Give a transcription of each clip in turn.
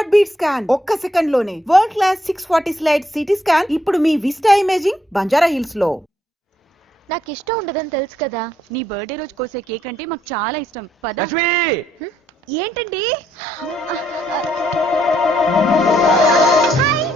Heart beat scan ఒక్క second లోనే world class 640 slide CT scan ఇప్పుడు మీ విస్టా ఇమేజింగ్ బంజారా హిల్స్ లో. నాకు ఇష్టం ఉండదని తెలుసు కదా. నీ బర్త్డే రోజు కోసే కేక్ అంటే మాకు చాలా ఇష్టం. పద. ఏంటండి?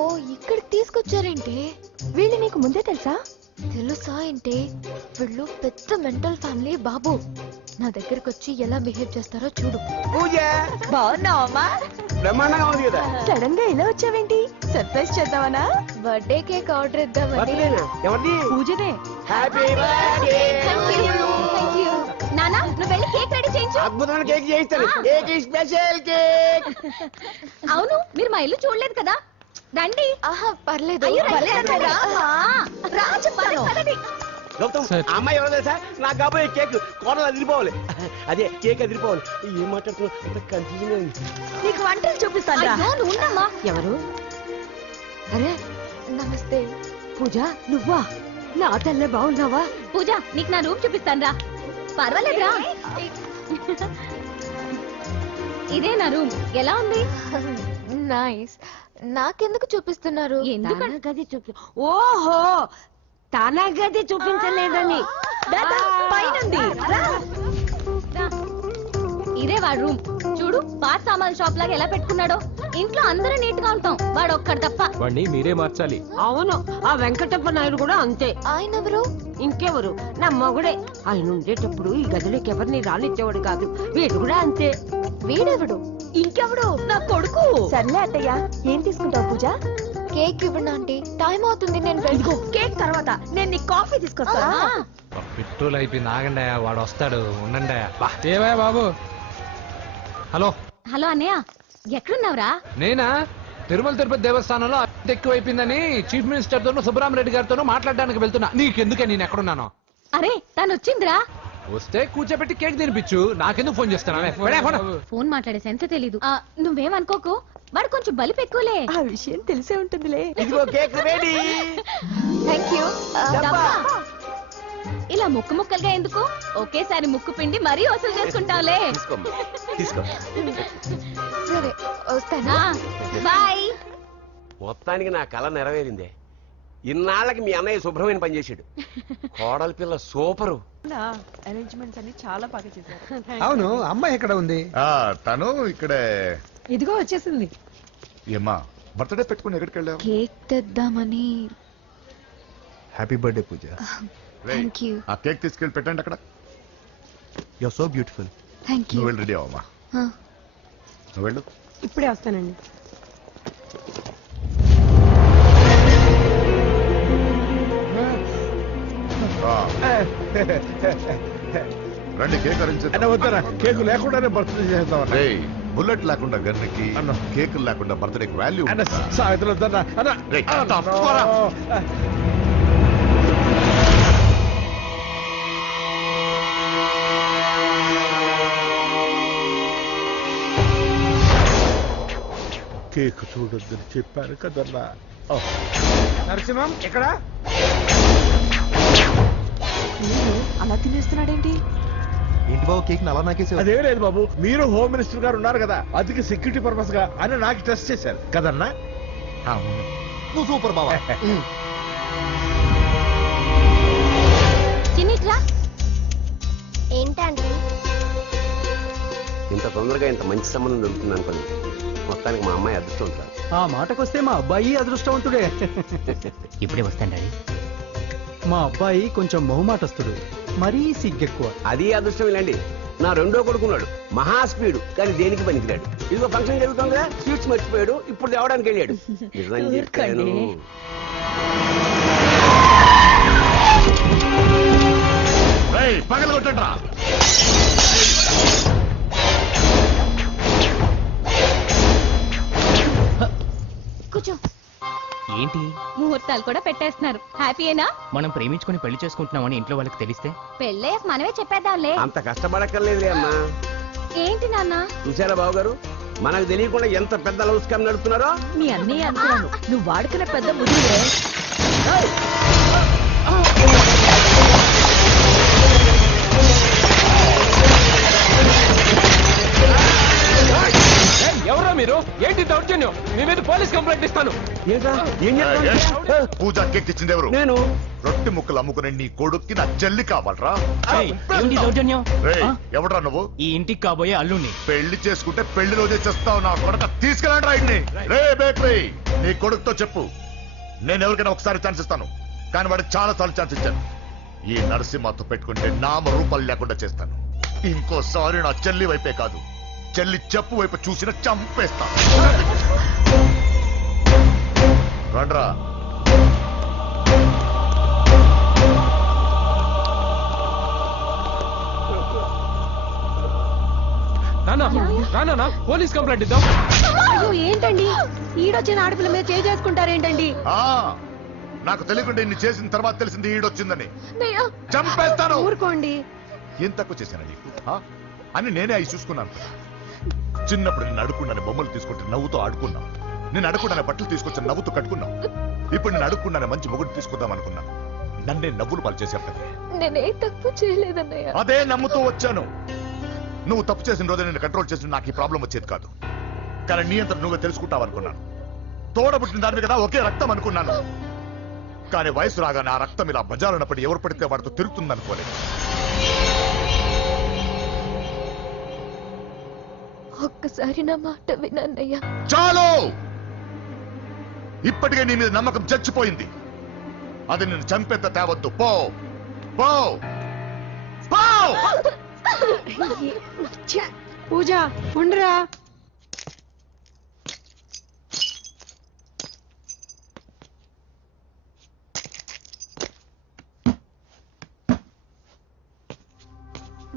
ఓ ఇక్కడికి తీసుకొచ్చారేంటి? వీళ్ళు నీకు ముందే తెలుసా? తెలుసా ఏంటి? వీళ్ళు పెద్ద మెంటల్ ఫ్యామిలీ బాబు. నా దగ్గరకు వచ్చి ఎలా బిహేవ్ చేస్తారో చూడు. బాగున్నావమ్మా? బ్రహ్మాండంగా ఉంది కదా. సడన్ గా ఇలా వచ్చావేంటి? సర్ప్రైజ్ చేద్దామనా? బర్త్డే కేక్ ఆర్డర్ ఇద్దామని. ఎవరిది? పూజదే. Happy birthday. Thank you. నానా నువ్వు వెళ్ళి కేక్ రెడీ చేయించు. అద్భుతమైన కేక్ చేయిస్తాను. Cake special cake. అవును మీరు మా ఇల్లు చూడలేదు కదా, రండి. ఆహా పర్లేదు. గౌతమ్ అమ్మాయి ఎవరో తెలుసా? నాకు కాబోయే కేక్ కోడలు అదిరిపోవాలి. అదే కేక్ అదిరిపోవాలి. ఏం మాట్లాడుతున్నా కన్ఫ్యూజన్. నీకు వంటలు చూపిస్తాను. ఉండమ్మా. ఎవరు? అరే నమస్తే. పూజ నువ్వా? నా తల్లే బాగున్నావా? పూజ నీకు నా రూమ్ చూపిస్తాను రా. పర్వాలేదురా. ఇదే నా రూమ్. ఎలా ఉంది? నైస్. నాకెందుకు చూపిస్తున్నారు? గది చూపి. ఓహో తన గది చూపించలేదని పైనుంది. ఇదే వాడు రూమ్. చూడు పాత సామాన్ షాప్ లాగా ఎలా పెట్టుకున్నాడో. ఇంట్లో అందరూ నీట్ గా ఉంటాం, వాడు ఒక్కడు తప్ప. వాడిని మీరే మార్చాలి. అవును ఆ వెంకటప్ప నాయుడు కూడా అంతే. ఆయన ఎవరు? ఇంకెవరు? నా మొగుడే. ఆయన ఉండేటప్పుడు ఈ గదిలోకి ఎవరిని రానిచ్చేవాడు కాదు. వీడు కూడా అంతే. వీడెవడు? ఇంకెవడు? నా కొడుకు. సర్లే అత్తయ్య, ఏం తీసుకుంటావు పూజ? కేక్ ఇవ్వండి ఆంటీ, టైం అవుతుంది. నేను వెళ్ళి కేక్ తర్వాత నేను నీ కాఫీ తీసుకొస్తాను. పెట్రోల్ అయిపోయింది. ఆగండి, వాడు వస్తాడు. ఉండండి. ఏవయ్యా బాబు. హలో హలో అన్నయ్య, ఎక్కడున్నావురా? నేనా? తిరుపతి దేవస్థానంలో అతి ఎక్కువైపోయిందని చీఫ్ మినిస్టర్ తోనూ సుబ్రహ్మరెడ్డి గారితోనూ మాట్లాడడానికి వెళ్తున్నా. నీకెందుకే నేను ఎక్కడున్నాను? అరే తను వచ్చిందిరా. వస్తే కూర్చోబెట్టి కేక్ తినిపించు. నాకెందుకు ఫోన్ చేస్తున్నా? ఫోన్ మాట్లాడే సెన్స్ తెలీదు. నువ్వేమనుకోకు, వాడు కొంచెం బలిపు ఎక్కువలే. ఆ విషయం తెలిసే ఉంటుందిలే. ఇదిగో కేక్ రెడీ. Thank you. ఇలా ముక్కు ముక్కలుగా ఎందుకు? ఒకేసారి ముక్కు పిండి మరీ వసూలు చేసుకుంటావులే. తీసుకో. సరే వస్తానా. బాయ్. మొత్తానికి నా కళ నెరవేరిందే. ఇన్నాళ్ళకి మీ అన్నయ్య శుభ్రమైన పని చేశాడు. కోడలి పిల్ల సూపరు. అరేంజ్మెంట్స్ అన్ని చాలా బాగా చేశారు. అవును, అమ్మాయి ఎక్కడ ఉంది? తను ఇక్కడే. ఇదిగో వచ్చేసింది. ఏమ్మా బర్త్డే పెట్టుకుని ఎక్కడికి వెళ్ళావు? కేక్ తెద్దామని. Happy birthday Pooja. Thank you. ఆ కేక్ తీసుకెళ్ళి పెట్టండి అక్కడ. You are so beautiful. Thank you. నువ్వు వెళ్ళి రెడీ అవమ్మా. నువ్వు వెళ్ళు. ఇప్పుడే వస్తానండి. రండి కేక్ వద్దరా, కేక్ లేకుండానే బర్త్డే చేద్దాం. బుల్లెట్ లేకుండా గన్నుకి, కేక్ లేకుండా బర్త్డేకి వాల్యూ. సాయంత్రం వద్దన్నా. కేక్ చూడొద్దని చెప్పాను కదన్నా. నరసింహం ఎక్కడ? అలా తినేస్తున్నాడేంటి? ఏంటి బాబు కేక్ అలా నాకేసావు? అదే లేదు బాబు, మీరు హోమ్ మినిస్టర్ గారు ఉన్నారు కదా, అందుకే సెక్యూరిటీ పర్పస్ గా అని నాకు టెస్ట్ చేశారు కదన్నా. నువ్వు సూపర్ బాబా. చిన్నిట్రా. ఏంటండి ఇంత తొందరగా ఇంత మంచి సంబంధం దొరుకుతుంది అనుకోండి. మొత్తానికి మా అమ్మాయి అదృష్టవంతురాలు. ఆ మాటకొస్తే మా అబ్బాయి అదృష్టవంతుడే. ఇప్పుడే వస్తాను డాడీ. మా అబ్బాయి కొంచెం మొహమాటస్తుడు, మరీ సిగ్గెక్కువ. అది అదృష్టం ఇలాండి. నా రెండో కొడుకున్నాడు, మహా స్పీడు, కానీ దేనికి పనికిరాడు. ఇదిగో ఫంక్షన్ జరుగుతుంది కదా, స్వీట్స్ మర్చిపోయాడు, ఇప్పుడు తేవడానికి వెళ్ళాడు. నిజం చెప్పాను. పగల కొట్టండ్రా. కూర్చో. ఏంటి ముహూర్తాలు కూడా పెట్టేస్తున్నారు. హ్యాపీయేనా? మనం ప్రేమించుకుని పెళ్లి చేసుకుంటున్నామని ఇంట్లో వాళ్ళకి తెలిస్తే? పెళ్ళయ్యాక మనమే చెప్పేద్దాంలే. అంత కష్టపడక్కర్లేదులే అమ్మా. ఏంటి నాన్న? చూసారా బాబు గారు, మనకు తెలియకుండా ఎంత పెద్ద లవ్ స్కామ్ నడుస్తున్నారో. మీ అన్నయ్య అనుకున్నాను, నువ్వు వాడుకునే పెద్ద బుద్ధులే. ఎవరో మీరు? మీరు? ఏంటి దౌర్జన్యం? మీ మీద పోలీస్ కంప్లైంట్ ఇస్తాను. పూజ కేక్ తెచ్చింది ఎవరు? నేను. రొట్టె ముక్కలు అమ్ముకునే నీ కొడుక్కి నా చెల్లి కావాలరా? ఏంటి దౌర్జన్యం? ఎవడ్రా నువ్వు? ఈ ఇంటికి కాబోయే అల్లుని. పెళ్లి చేసుకుంటే పెళ్లి రోజే చేస్తావు నా కొడుక. తీసుకెళ్ళండి రాయిని. రే బేకరీ, నీ కొడుకుతో చెప్పు నేను ఎవరికైనా ఒకసారి ఛాన్స్ ఇస్తాను, కానీ వాడికి చాలా సార్లు ఛాన్స్ ఇచ్చాను. ఈ నరసింహతో పెట్టుకుంటే నామ రూపాలు లేకుండా చేస్తాను. ఇంకోసారి నా చెల్లి వైపే కాదు, చెల్లి చెప్పు వైపు చూసిన చంపేస్తాను. రండ్రా. నానా పోలీస్ కంప్లైంట్ ఇద్దాం. అయ్యో ఏంటండి, ఈడొచ్చిన ఆడపిల్ల మీద చేసుకుంటారేంటండి? నాకు తెలియకుండా ఇన్ని చేసిన తర్వాత తెలిసింది ఈడొచ్చిందని. చంపేస్తాను. ఊరుకోండి. ఏం తక్కువ చేశాను నీకు అని నేనే అవి చూసుకున్నాను. చిన్నప్పుడు నేను అడుక్కున్నాను బొమ్మలు తీసుకుంటే నవ్వుతో ఆడుకున్నాను. నేను అడుక్కున్నాను బట్టలు తీసుకొచ్చి నవ్వుతో కట్టుకున్నాను. ఇప్పుడు నేను అడుక్కున్నాను మంచి మొగుడు తీసుకుందాం అనుకున్నాను. నన్నే నవ్వులు పాలు చేశాను కదా. నేనే తప్పు చేయలేదన్నయ్య. అదే నమ్ముతూ వచ్చాను. నువ్వు తప్పు చేసిన రోజు నేను కంట్రోల్ చేసిన నాకు ఈ ప్రాబ్లం వచ్చేది కాదు. కానీ నీ అంతా నువ్వే తెలుసుకుంటావు అనుకున్నాను. తోడబుట్టిన దాని కదా ఒకే రక్తం అనుకున్నాను. కానీ వయసు రాగానే ఆ రక్తం ఇలా బజారున్నప్పుడు ఎవరు పడితే వాడితో తిరుగుతుంది అనుకోలేదు. ఒక్కసారి నా మాట వినన్నయ్య. చాలు, ఇప్పటికే నీ మీద నమ్మకం చచ్చిపోయింది. అది నేను చంపేంత తేవద్దు. పో పో పో. పూజ ఉండరా.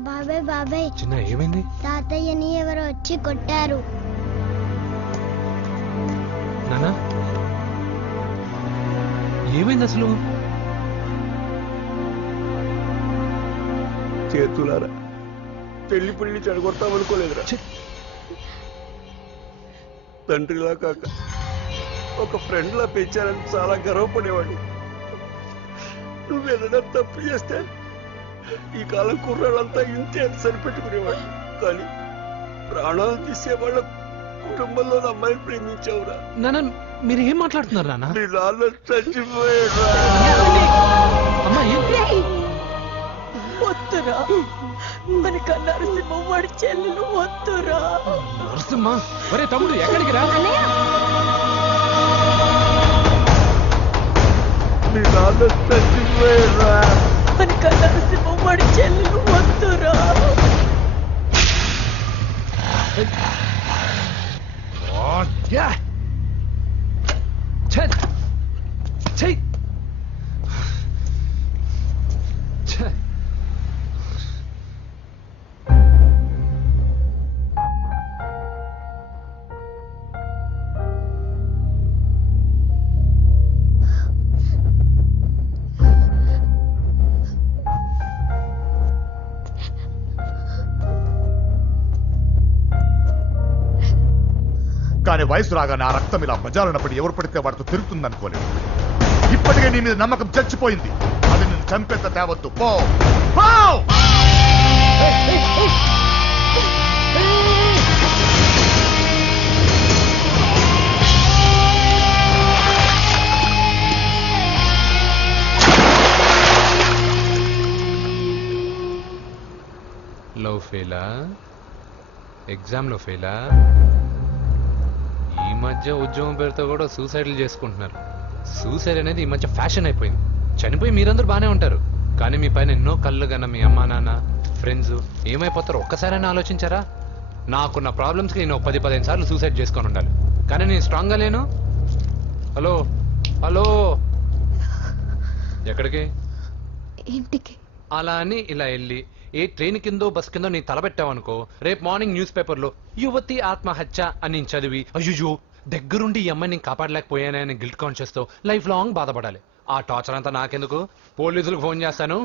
బాబాయ్ బాబాయ్, చిన్న ఏమైంది? తాతయ్యని ఎవరో వచ్చి కొట్టారు. నానా ఏమైంది అసలు? చేతులారా పెళ్లి పెళ్లి చెడగొడతామనుకోలేదురా. తండ్రిలా కాక ఒక ఫ్రెండ్ లా పెంచారని చాలా గర్వపడేవాడిని. నువ్వేదైనా తప్పు చేస్తే ఈ కాలం కుర్రాళ్ళంతా ఇంతే సరిపెట్టుకునేవాడు. కానీ ప్రాణాలు తీసేవాళ్ళ కుటుంబంలో అమ్మాయిని ప్రేమించావురా. నాన్న మీరు ఏం మాట్లాడుతున్నారు నాన్న? నీ నాన్న చచ్చిపోయాడు. వద్దురా, మనకు నరసింహ వాడి చెల్లెలు వద్దురా. నరసింహ ఒరే తమ్ముడు ఎక్కడికి రా. నీ నాన్న చచ్చిపోయాడు. మనకు నరసింహ వాడి చెల్లెలు వద్దురా. కానీ వయసు రాగానే ఆ రక్తం ఇలా బజారున్నప్పుడు ఎవరు పడితే వాడితో తిరుగుతుంది అనుకోలేదు. ఇప్పటికే నీ మీద నమ్మకం చచ్చిపోయింది. అది నేను చంపేంత తేవద్దు. పో పో. లో ఫెయిలా? ఎగ్జామ్లో ఫెయిలా? ఈ మధ్య ఉద్యోగం పేరుతో కూడా సూసైడ్లు చేసుకుంటున్నారు. సూసైడ్ అనేది ఈ మధ్య ఫ్యాషన్ అయిపోయింది. చనిపోయి మీరందరూ బాగానే ఉంటారు, కానీ మీ పైన ఎన్నో కళ్ళు కన్నా మీ అమ్మా నాన్న ఫ్రెండ్స్ ఏమైపోతారో ఒక్కసారైనా ఆలోచించారా? నాకున్న ప్రాబ్లమ్స్కి నేను 10-15 సార్లు సూసైడ్ చేసుకొని ఉండాలి, కానీ నేను స్ట్రాంగ్గా లేను. హలో హలో, ఎక్కడికి? ఇంటికి. అలా అని ఇలా వెళ్ళి ఏ ట్రైన్ కిందో బస్ కిందో నీ తలబెట్టావనుకో, రేపు మార్నింగ్ న్యూస్ పేపర్లో యువతి ఆత్మహత్య అని నేను చదివి అయ్యో దగ్గరుండి ఈ అమ్మాయిని కాపాడలేకపోయానే అని గిల్ట్ కాన్షియస్ తో లైఫ్ లాంగ్ బాధపడాలి. ఆ టార్చర్ అంతా నాకెందుకు? పోలీసులకు ఫోన్ చేస్తాను,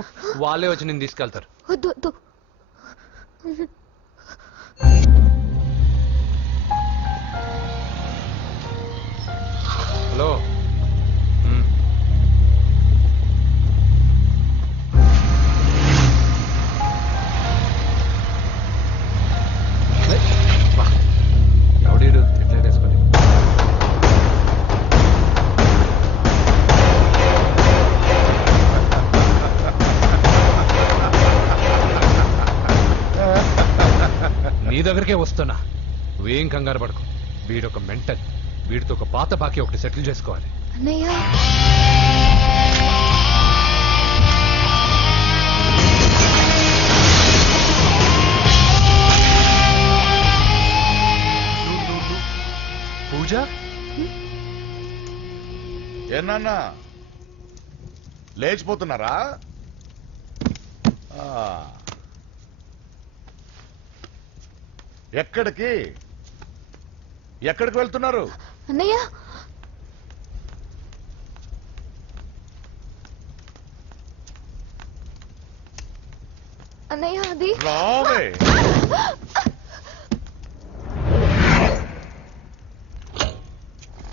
వాళ్ళే వచ్చి నేను తీసుకెళ్తారు. వద్దు వద్దు. హలో, ఎవడీడు దగ్గరకే వస్తున్నా. నువ్వేం కంగారు పడకు. వీడొక మెంటల్. వీడితో ఒక పాత బాకీ ఒకటి సెటిల్ చేసుకోవాలి. అన్నయ్య పూజ ఏనా లేచిపోతున్నారా? ఆ. ఎక్కడికి ఎక్కడికి వెళ్తున్నారు? అన్నయ్య అన్నయ్య అది రావే.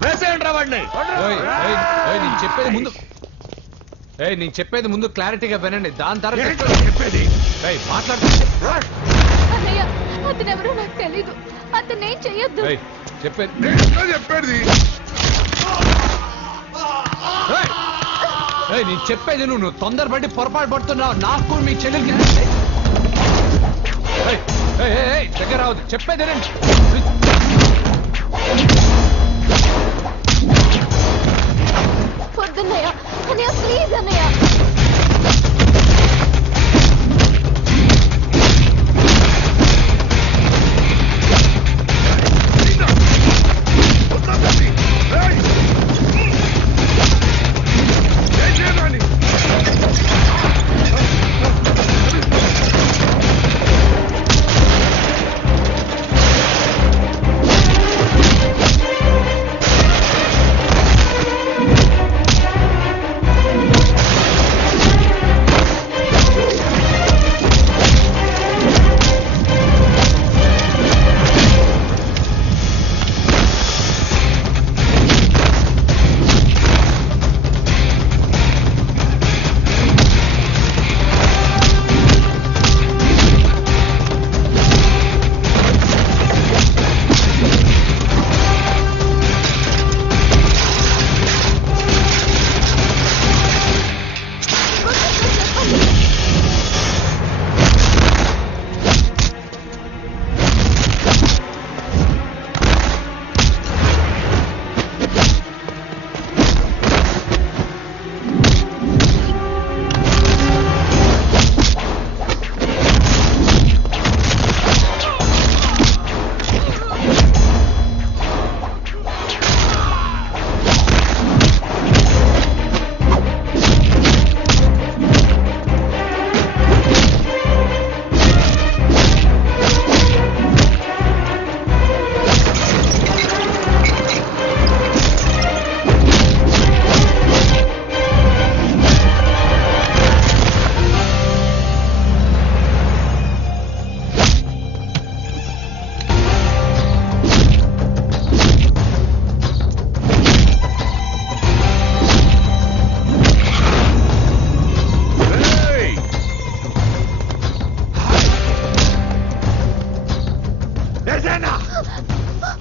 వేసేయండి రా వాడిని. నేను చెప్పేది ముందు నేను చెప్పేది ముందు క్లారిటీగా వినండి. దాని తర్వాత చెప్పేది మాట్లాడుతుంటే అన్నయ్య అతనెవరో నాకు తెలీదు. అతనేం చెయ్యొద్దు. చెప్పేది చెప్పేది నేను చెప్పేది నువ్వు తొందరపడి పొరపాటు పడుతున్నావు. నాకు మీ చెల్లెలకి దగ్గర రావద్దు. చెప్పేది వద్దన్నయ్య అన్నయ్య ప్లీజ్ అన్నయ్య.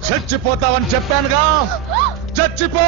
చచ్చిపోతావని చెప్పానుగా. చచ్చిపో.